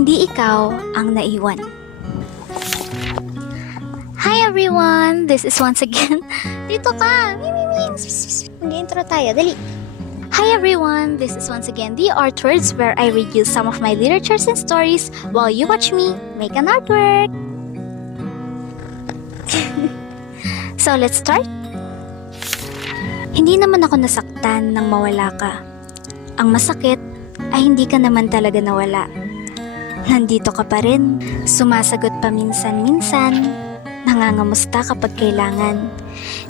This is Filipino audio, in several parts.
Hindi ikaw ang naiwan. Hi everyone! This is once again... Dito ka! Mag-intro tayo, dali! Hi everyone! This is once again the Art Words, where I read you some of my literatures and stories while you watch me make an artwork. So let's start! Hindi naman ako nasaktan nang mawala ka. Ang masakit ay hindi ka naman talaga nawala. Nandito ka pa rin, sumasagot paminsan-minsan, nangangamusta kapag kailangan,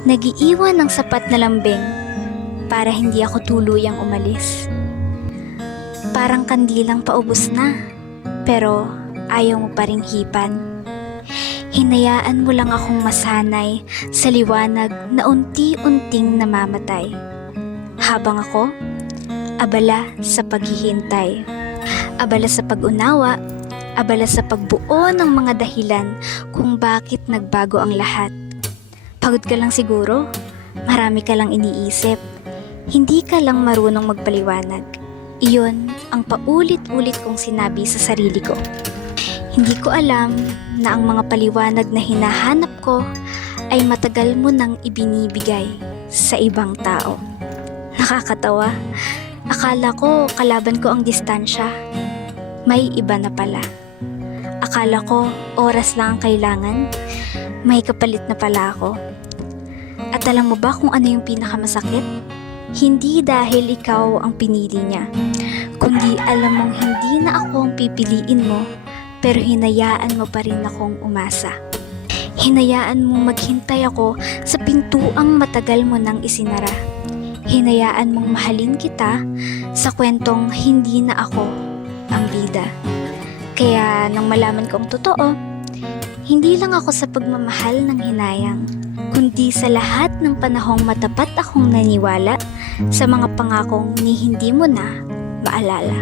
nag-iiwan ng sapat na lambing para hindi ako tuluyang umalis. Parang kandilang paubos na, pero ayaw mo pa ring hipan. Hinayaan mo lang akong masanay sa liwanag na unti-unting namamatay. Habang ako, abala sa paghihintay. Abala sa pag-unawa, abala sa pagbuo ng mga dahilan kung bakit nagbago ang lahat. Pagod ka lang siguro, marami ka lang iniisip, hindi ka lang marunong magpaliwanag. Iyon ang paulit-ulit kong sinabi sa sarili ko. Hindi ko alam na ang mga paliwanag na hinahanap ko ay matagal mo nang ibinibigay sa ibang tao. Nakakatawa. Akala ko kalaban ko ang distansya. May iba na pala. Akala ko oras lang ang kailangan. May kapalit na pala ako. At alam mo ba kung ano yung pinakamasakit? Hindi dahil ikaw ang pinili niya, kundi alam mong hindi na ako ang pipiliin mo, pero hinayaan mo pa rin akong umasa. Hinayaan mong maghintay ako sa pintuang matagal mo nang isinara. Hinayaan mong mahalin kita sa kwentong hindi na ako ang bida. Kaya nang malaman kong totoo, hindi lang ako sa pagmamahal ng hinayang, kundi sa lahat ng panahong matapat akong naniwala sa mga pangakong ni hindi mo na maalala.